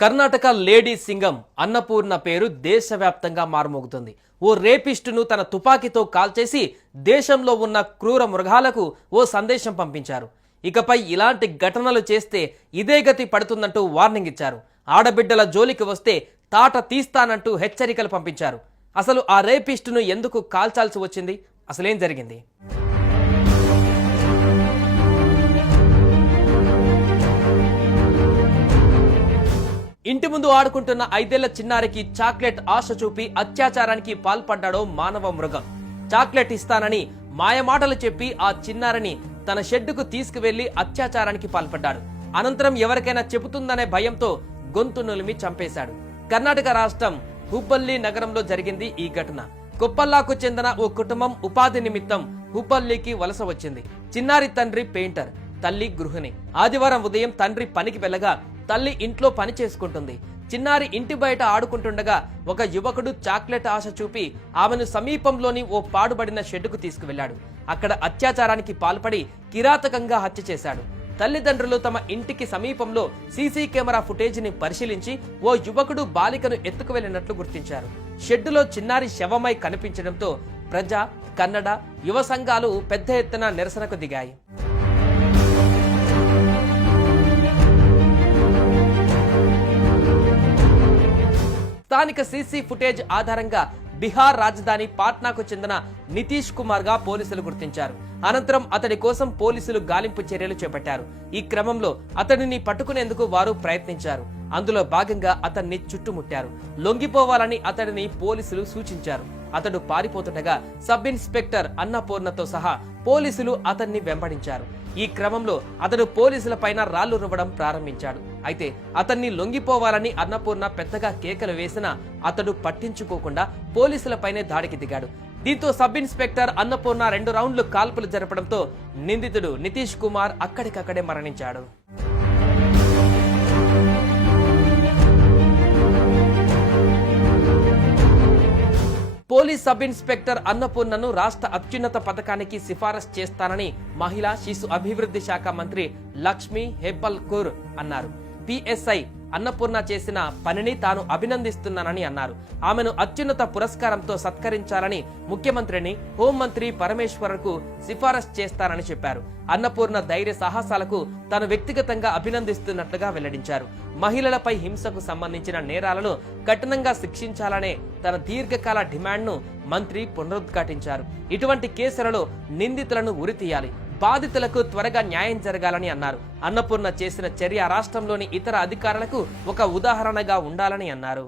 Karnataka lady Singam Annapurna పేరు దేశవ్యాప్తంగా మారుమోగుతుంది. ఓ రేపిస్టును తన తుపాకీతో కాల్చేసి దేశంలో ఉన్న క్రూర మృగాలకు ఓ సందేశం పంపించారు. ఇకపై ఇలాంటి ఘటనలు చేస్తే ఇదే గతి పడుతుందంటూ వార్నింగ్ ఇచ్చారు. ఆడబిడ్డల జోలికి వస్తే తాట తీస్తానంటూ హెచ్చరికలు పంపించారు. అసలు ఆ రేపిస్టును ఎందుకు కాల్చాల్సి వచ్చింది? అసలేం జరిగింది? ఇంటి ముందు ఆడుకుంటున్న 5 ఏళ్ల చిన్నారికి చాక్లెట్ ఆశ చూపి అత్యాచారానికి పాల్పడ్డాడో మానవ మృగం. చాక్లెట్ ఇస్తానని మాయమాటలు చెప్పి ఆ చిన్నారిని తన షెడ్డుకు తీసుకువెళ్లి అత్యాచారానికి పాల్పడ్డాడు. అనంతరం ఎవరికైనా చెబుతుందనే భయంతో గొంతు నులిమి చంపేశాడు. కర్ణాటక రాష్ట్రం హుబ్బల్లి నగరంలో జరిగింది ఈ ఘటన. కొప్పల్లాకు చెందిన ఓ కుటుంబం ఉపాధి నిమిత్తం హుబ్బల్లికి వలస వచ్చింది. చిన్నారి తండ్రి పెయింటర్, తల్లి గృహిణి. ఆదివారం ఉదయం తండ్రి పనికి వెళ్ళగా తల్లి ఇంట్లో పని చేసుకుంటుంది. చిన్నారి ఇంటి బయట ఆడుకుంటుండగా ఒక యువకుడు చాక్లెట్ ఆశ చూపి ఆమెను సమీపంలోని ఓ పాడుబడిన షెడ్డుకు తీసుకువెళ్లాడు. అక్కడ అత్యాచారానికి పాల్పడి కిరాతకంగా హత్య చేశాడు. తల్లిదండ్రులు తమ ఇంటికి సమీపంలో సీసీ కెమెరా ఫుటేజీని పరిశీలించి ఓ యువకుడు బాలికను ఎత్తుకువెళ్లినట్లు గుర్తించారు. షెడ్డులో చిన్నారి శవమై కనిపించడంతో ప్రజా, కన్నడ, యువ సంఘాలు పెద్ద ఎత్తున నిరసనకు దిగాయి. స్థానిక సీసీ ఫుటేజ్ ఆధారంగా బీహార్ రాజధాని పాట్నాకు చెందిన నితీష్ కుమార్ గా పోలీసులు గుర్తించారు. అనంతరం అతడి కోసం పోలీసులు గాలింపు చర్యలు చేపట్టారు. ఈ క్రమంలో అతడిని పట్టుకునేందుకు వారు ప్రయత్నించారు. అందులో భాగంగా అతన్ని చుట్టుముట్టారు. లొంగిపోవాలని అతడిని పోలీసులు సూచించారు. అతడు పారిపోతుండగా సబ్ ఇన్స్పెక్టర్ అన్నపూర్ణతో సహా పోలీసులు అతన్ని వెంబడించారు. ఈ క్రమంలో అతడు పోలీసుల పైన రాళ్లు రువ్వడం ప్రారంభించాడు. అయితే అతన్ని లొంగిపోవాలని అన్నపూర్ణ పెద్దగా కేకలు వేసినా అతడు పట్టించుకోకుండా పోలీసులపైనే దాడికి దిగాడు. దీంతో సబ్ ఇన్స్పెక్టర్ అన్నపూర్ణ 2 రౌండ్లు కాల్పులు జరపడంతో నిందితుడు నితీష్ కుమార్ అక్కడికక్కడే మరణించాడు. పోలీస్ సబ్ ఇన్స్పెక్టర్ అన్నపూర్ణను రాష్ట్ర అత్యున్నత పథకానికి సిఫారసు చేస్తానని మహిళా శిశు అభివృద్ధి శాఖ మంత్రి లక్ష్మీ హెబ్బల్కర్ అన్నారు. పిఎస్ఐ అన్నపూర్ణ చేసిన పనిని తాను అభినందిస్తున్నానని అన్నారు. ఆమెను అత్యున్నత పురస్కారంతో సత్కరించాలని ముఖ్యమంత్రిని, హోంమంత్రి పరమేశ్వరకు సిఫారసు చేస్తానని చెప్పారు. అన్నపూర్ణ ధైర్య సాహసాలకు తాను వ్యక్తిగతంగా అభినందిస్తున్నట్లుగా వెల్లడించారు. మహిళలపై హింసకు సంబంధించిన నేరాలను కఠినంగా శిక్షించాలనే తన దీర్ఘకాల డిమాండ్ను మంత్రి పునరుద్ఘాటించారు. ఇటువంటి కేసులలో నిందితులను ఉరితీయాలి, బాధితులకు త్వరగా న్యాయం జరగాలని అన్నారు. అన్నపూర్ణ చేసిన చర్య రాష్ట్రంలోని ఇతర అధికారులకు ఒక ఉదాహరణగా ఉండాలని అన్నారు.